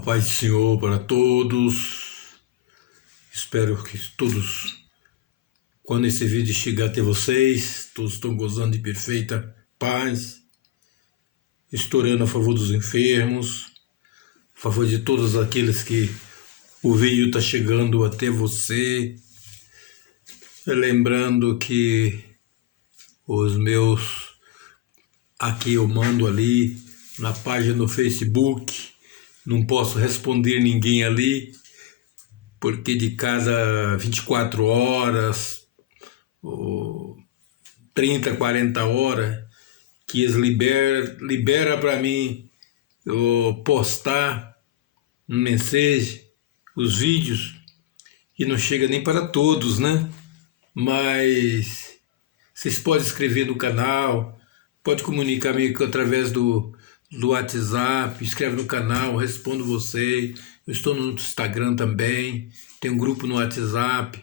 A paz do Senhor para todos. Espero que todos, quando esse vídeo chegar até vocês, todos estão gozando de perfeita paz, estourando a favor dos enfermos, a favor de todos aqueles que o vídeo está chegando até você. Lembrando que os meus, aqui eu mando ali na página do Facebook. Não posso responder ninguém ali, porque de casa 24 horas, ou 30, 40 horas, que eles libera para mim eu postar um mensagem, os vídeos, e não chega nem para todos, né? Mas vocês podem escrever no canal, pode comunicar comigo através do WhatsApp, escreve no canal, respondo você. Eu estou no Instagram também, tem um grupo no WhatsApp.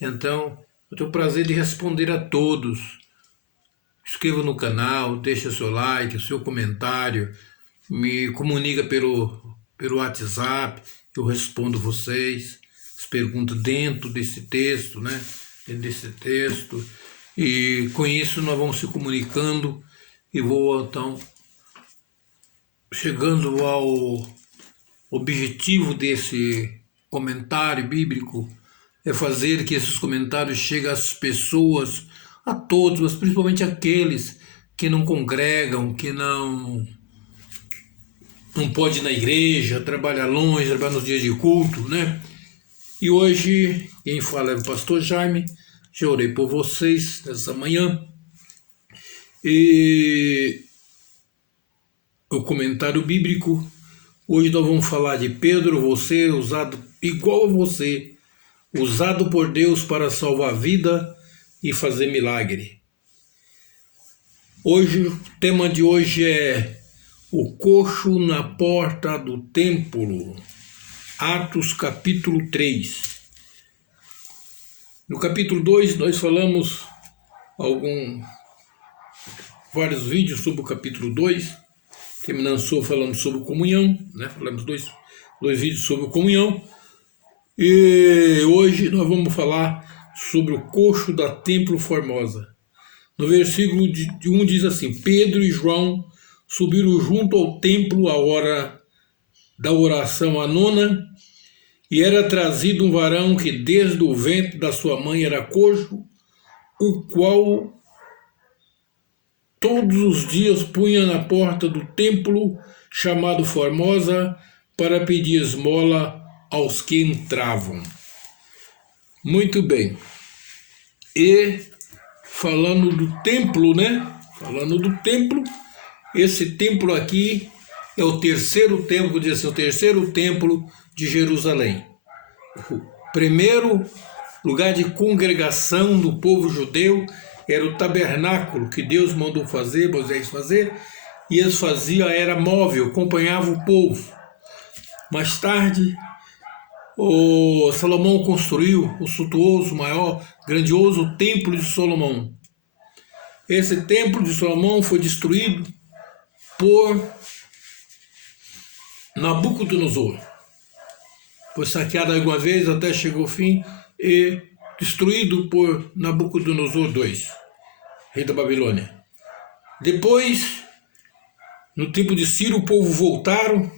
Então, eu tenho o prazer de responder a todos. Inscreva no canal, deixa seu like, seu comentário, me comunica pelo WhatsApp, eu respondo vocês, as perguntas dentro desse texto, né? Dentro desse texto. E com isso nós vamos se comunicando e vou então chegando ao objetivo desse comentário bíblico, é fazer que esses comentários cheguem às pessoas, a todos, mas principalmente aqueles que não congregam, que não pode ir na igreja, trabalha longe, trabalha nos dias de culto, né? E hoje, quem fala é o pastor Jaime. Já orei por vocês nessa manhã. E o comentário bíblico, hoje nós vamos falar de Pedro, você usado igual a você, usado por Deus para salvar a vida e fazer milagre. Hoje, o tema de hoje é o coxo na porta do templo, Atos capítulo 3. No capítulo 2 nós falamos vários vídeos sobre o capítulo 2, terminando falando sobre comunhão, né? Falamos dois vídeos sobre comunhão. E hoje nós vamos falar sobre o coxo da Templo Formosa. No versículo 1 diz assim: Pedro e João subiram junto ao templo à hora da oração à nona, e era trazido um varão que desde o ventre da sua mãe era coxo, o qual todos os dias punha na porta do templo, chamado Formosa, para pedir esmola aos que entravam. Muito bem. E falando do templo, né? Falando do templo, esse templo aqui é o terceiro templo, diz assim, o terceiro templo de Jerusalém. O primeiro lugar de congregação do povo judeu era o tabernáculo que Deus mandou fazer, Moisés fazer, e eles faziam, era móvel, acompanhava o povo. Mais tarde, o Salomão construiu o suntuoso, maior, grandioso templo de Salomão. Esse templo de Salomão foi destruído por Nabucodonosor. Foi saqueado alguma vez, até chegou ao fim, e destruído por Nabucodonosor II, rei da Babilônia. Depois, no tempo de Ciro, o povo voltaram,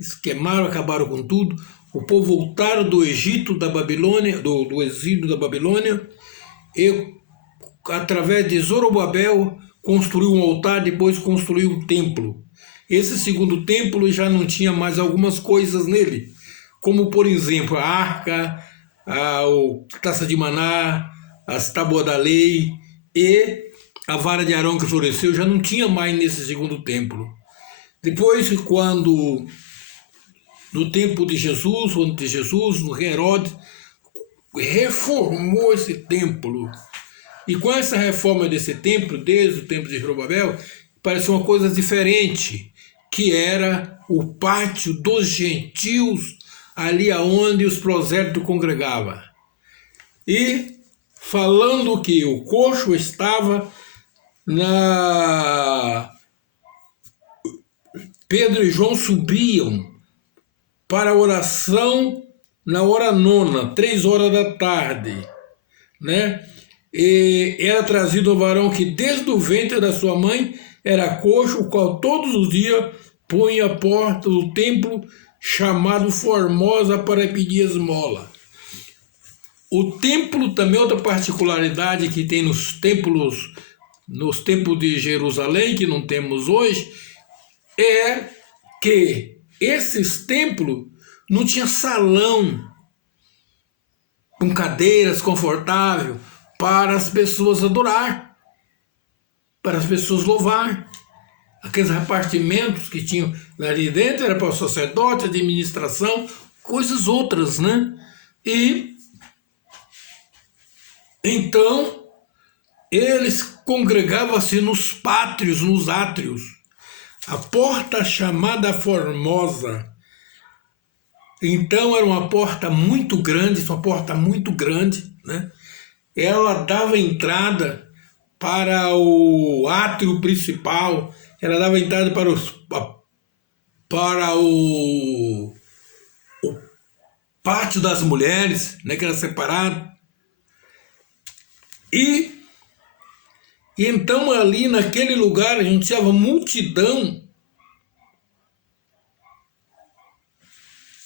esquemaram, acabaram com tudo. O povo voltaram do Egito, da Babilônia, do exílio da Babilônia, e através de Zorobabel construiu um altar, depois construiu um templo. Esse segundo templo já não tinha mais algumas coisas nele, como por exemplo a arca, a taça de maná, as tábuas da lei e a vara de Arão que floresceu, já não tinha mais nesse segundo templo. Depois, quando no tempo de Jesus, o rei Herodes reformou esse templo. E com essa reforma desse templo, desde o templo de Zorobabel, parecia uma coisa diferente, que era o pátio dos gentios, ali aonde os prosélitos congregavam. E falando que o coxo estava Pedro e João subiam para a oração na hora nona, 3 horas da tarde, né? E era trazido o varão que desde o ventre da sua mãe era coxo, o qual todos os dias punha a porta do templo chamado Formosa para pedir esmola. O templo também, outra particularidade que tem nos templos de Jerusalém, que não temos hoje, é que esses templos não tinha salão com cadeiras confortáveis para as pessoas adorar, para as pessoas louvar. Aqueles repartimentos que tinham ali dentro era para o sacerdote, administração, coisas outras, né? E então eles congregavam-se nos pátrios, nos átrios. A porta chamada Formosa. Então era uma porta muito grande, né? Ela dava entrada para o átrio principal, ela dava entrada para o pátio das mulheres, né, que era separado. E então ali naquele lugar a gente tinha multidão,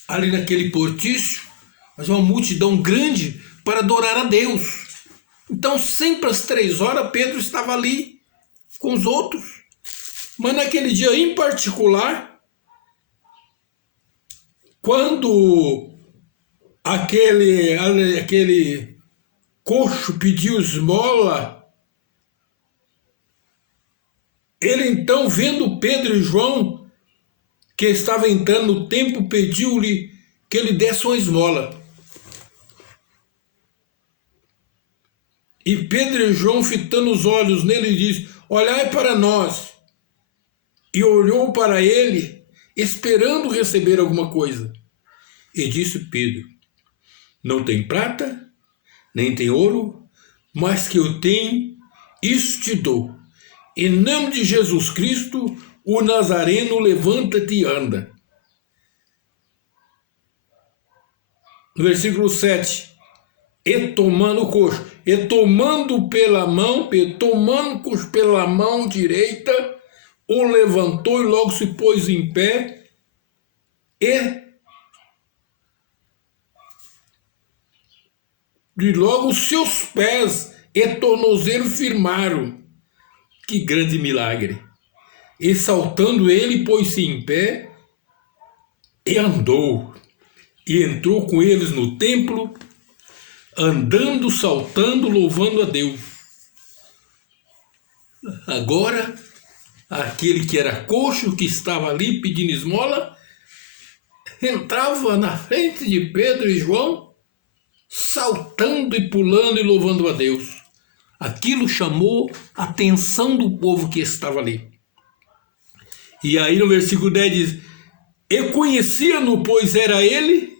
ali naquele portício, mas uma multidão grande para adorar a Deus. Então sempre às 3 horas Pedro estava ali com os outros. Mas naquele dia em particular, quando aquele coxo pediu esmola, ele então, vendo Pedro e João, que estava entrando no templo, pediu-lhe que ele desse uma esmola. E Pedro e João, fitando os olhos nele, disse: olhai para nós. E olhou para ele, esperando receber alguma coisa. E disse Pedro: não tem prata, nem tem ouro, mas que eu tenho, isso te dou. Em nome de Jesus Cristo, o Nazareno, levanta-te e anda. No versículo 7, e tomando o coxo, e tomando pela mão direita, o levantou e logo se pôs em pé, e logo seus pés e tornozelos firmaram. Que grande milagre! E saltando ele, pôs-se em pé e andou, e entrou com eles no templo, andando, saltando, louvando a Deus. Agora, aquele que era coxo, que estava ali pedindo esmola, entrava na frente de Pedro e João, saltando e pulando e louvando a Deus. Aquilo chamou a atenção do povo que estava ali. E aí no versículo 10 diz: e conhecia-no, pois era ele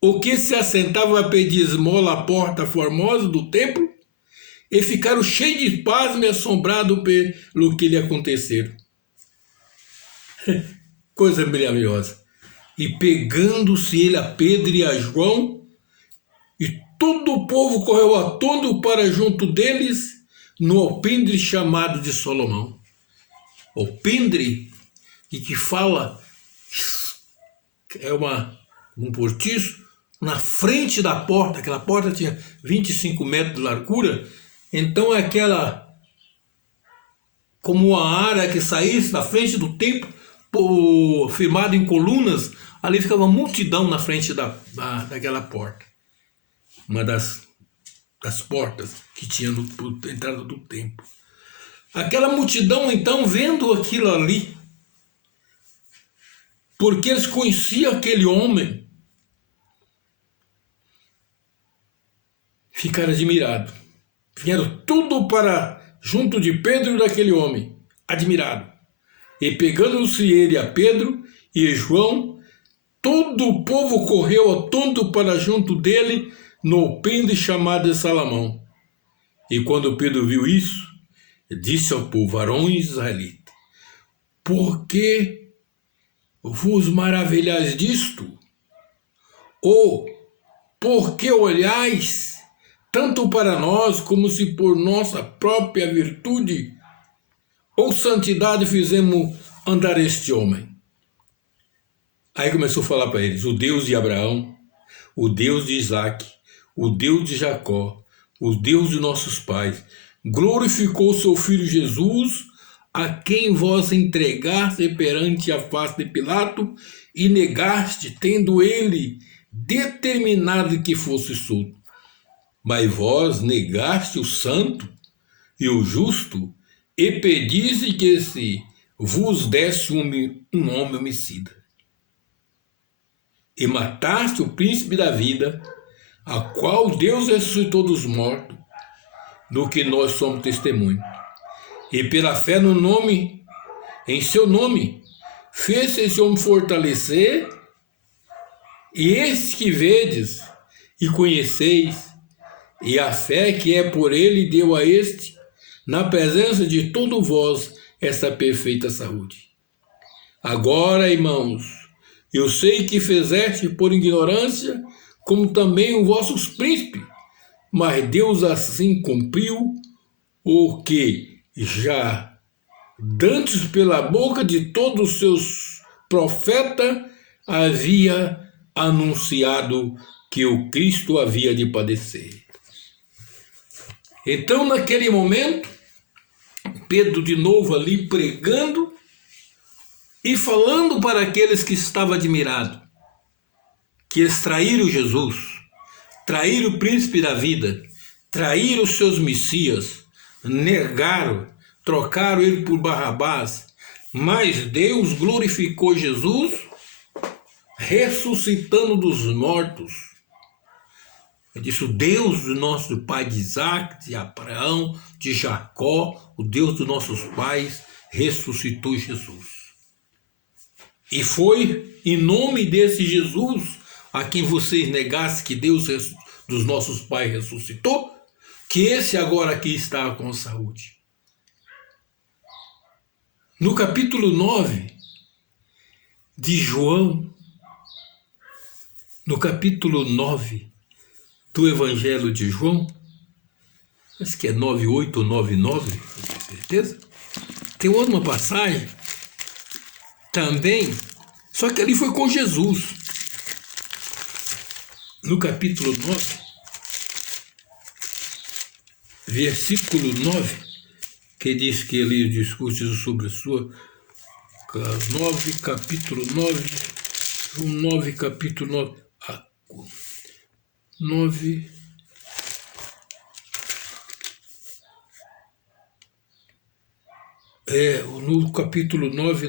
o que se assentava a pedir esmola à porta formosa do templo, e ficaram cheios de pasmo e assombrados pelo que lhe aconteceram. Coisa maravilhosa. E pegando-se ele a Pedro e a João, e todo o povo correu atônito para junto deles, no alpendre chamado de Salomão. Alpendre, e que fala, é um portiço, na frente da porta. Aquela porta tinha 25 metros de largura, então é aquela, como uma área que saísse na frente do templo, firmado em colunas, ali ficava uma multidão na frente daquela porta. Uma das portas que tinha na entrada do templo. Aquela multidão, então, vendo aquilo ali, porque eles conheciam aquele homem, ficaram admirados. Vieram tudo para junto de Pedro e daquele homem, admirado. E pegando-se ele a Pedro e João, todo o povo correu atônito para junto dele, no alpendre chamado de Salomão. E quando Pedro viu isso, disse ao povo: varões israelitas, por que vos maravilhais disto? Ou por que olhais tanto para nós como se por nossa própria virtude ou santidade fizemos andar este homem? Aí começou a falar para eles: o Deus de Abraão, o Deus de Isaac, o Deus de Jacó, o Deus de nossos pais, glorificou seu Filho Jesus, a quem vós entregaste perante a face de Pilato e negaste, tendo ele determinado que fosse solto. Mas vós negaste o santo e o justo e pediste que se vos desse um homem homicida. E mataste o príncipe da vida, a qual Deus ressuscitou dos mortos, do que nós somos testemunhos. E pela fé no nome, em seu nome, fez esse homem fortalecer, e este que vedes e conheceis, e a fé que é por ele deu a este, na presença de todos vós, essa perfeita saúde. Agora, irmãos, eu sei que fizeste por ignorância, como também os vossos príncipes, mas Deus assim cumpriu o que já dantes pela boca de todos os seus profetas havia anunciado que o Cristo havia de padecer. Então, naquele momento, Pedro de novo ali pregando e falando para aqueles que estavam admirados, que eles traíram Jesus, traíram o príncipe da vida, traíram os seus messias, negaram, trocaram ele por Barrabás, mas Deus glorificou Jesus, ressuscitando dos mortos. Ele disse: o Deus do nosso pai de Isaac, de Abraão, de Jacó, o Deus dos nossos pais, ressuscitou Jesus. E foi em nome desse Jesus, a quem vocês negassem que Deus dos nossos pais ressuscitou, que esse agora aqui está com saúde. No capítulo 9 de João, no capítulo 9 do Evangelho de João, acho que é 9:8 ou 9:9, não tenho certeza, tem outra passagem também, só que ali foi com Jesus. No capítulo 9, versículo 9, que diz que ele discute sobre sua 9, capítulo 9, João 9, capítulo 9, no capítulo 9,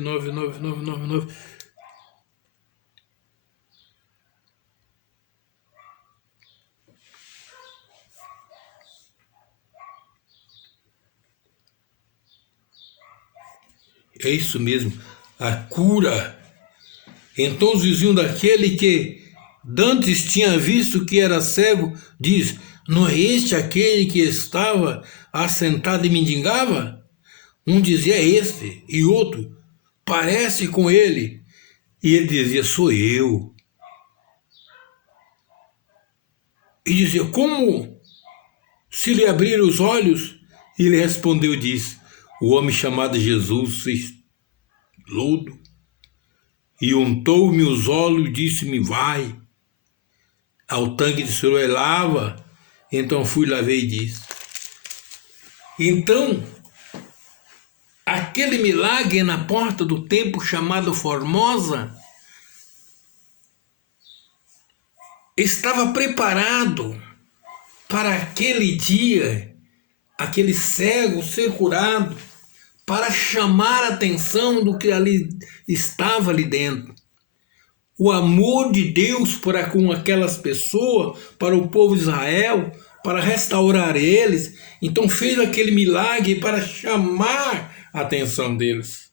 é isso mesmo, a cura. Então os vizinhos daquele que dantes tinha visto que era cego, diz: não é este aquele que estava assentado e mendigava? Um dizia: é este, e outro: parece com ele. E ele dizia: sou eu. E dizia: como se lhe abriram os olhos? E ele respondeu e disse: o homem chamado Jesus fez lodo e untou-me os olhos e disse-me: vai ao tanque de Siloé, lava. Então fui, lavei e disse. Então, aquele milagre na porta do templo chamado Formosa estava preparado para aquele dia, aquele cego ser curado, para chamar a atenção do que ali estava ali dentro. O amor de Deus para com aquelas pessoas, para o povo de Israel, para restaurar eles. Então fez aquele milagre para chamar a atenção deles.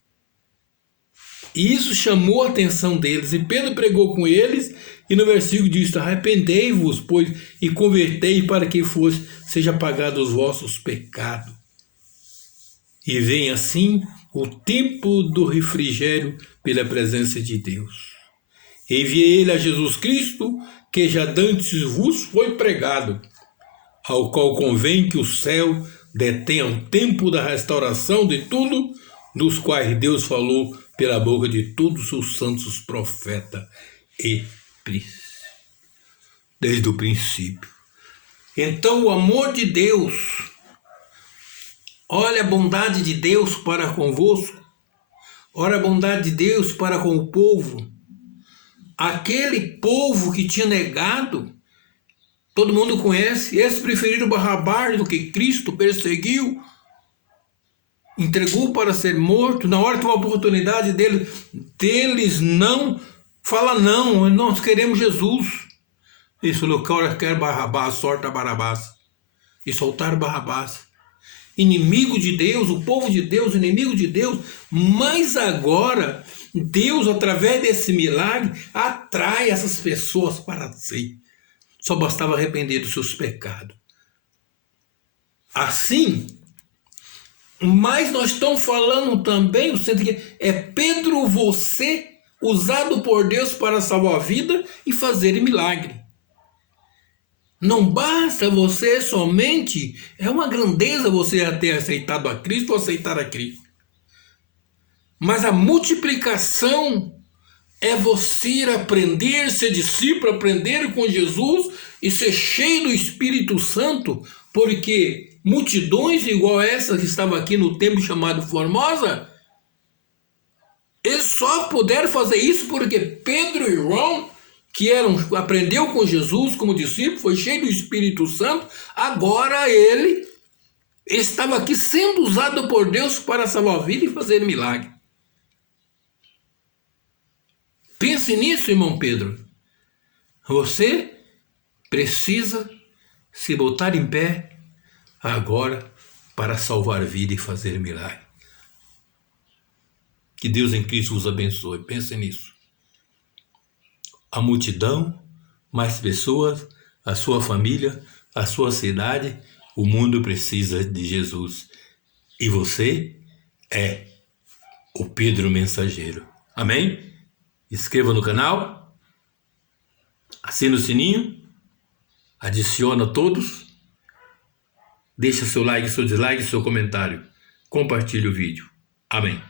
E isso chamou a atenção deles. E Pedro pregou com eles, e no versículo diz: arrependei-vos, pois, e convertei para que seja pagado os vossos pecados. E vem assim o tempo do refrigério pela presença de Deus. Enviei ele a Jesus Cristo, que já dantes vos foi pregado, ao qual convém que o céu detenha o tempo da restauração de tudo, dos quais Deus falou pela boca de todos os santos profetas e príncipes, desde o princípio. Então o amor de Deus, olha a bondade de Deus para convosco, olha a bondade de Deus para com o povo, aquele povo que tinha negado. Todo mundo conhece, eles preferiram Barrabás do que Cristo, perseguiu, entregou para ser morto. Na hora que teve a oportunidade deles não, fala não, nós queremos Jesus. Eles falaram, cara, quer Barrabás, solta Barrabás. E soltaram Barrabás. Inimigo de Deus, o povo de Deus, inimigo de Deus, mas agora Deus, através desse milagre, atrai essas pessoas para si. Só bastava arrepender dos seus pecados. Assim, mas nós estamos falando também, é Pedro, você, usado por Deus para salvar a vida e fazer milagre. Não basta você somente, é uma grandeza você ter aceitado a Cristo ou aceitar a Cristo. Mas a multiplicação é você aprender, ser discípulo, aprender com Jesus e ser cheio do Espírito Santo, porque multidões igual essa que estava aqui no templo chamado Formosa, eles só puderam fazer isso porque Pedro e João, que aprendeu com Jesus como discípulo, foi cheio do Espírito Santo, agora ele estava aqui sendo usado por Deus para salvar a vida e fazer milagre. Pense nisso, irmão Pedro. Você precisa se botar em pé agora para salvar a vida e fazer milagre. Que Deus em Cristo vos abençoe. Pense nisso. A multidão, mais pessoas, a sua família, a sua cidade, o mundo precisa de Jesus. E você é o Pedro mensageiro. Amém? Inscreva no canal, assina o sininho, adiciona todos, deixa seu like, seu dislike, seu comentário, compartilhe o vídeo. Amém.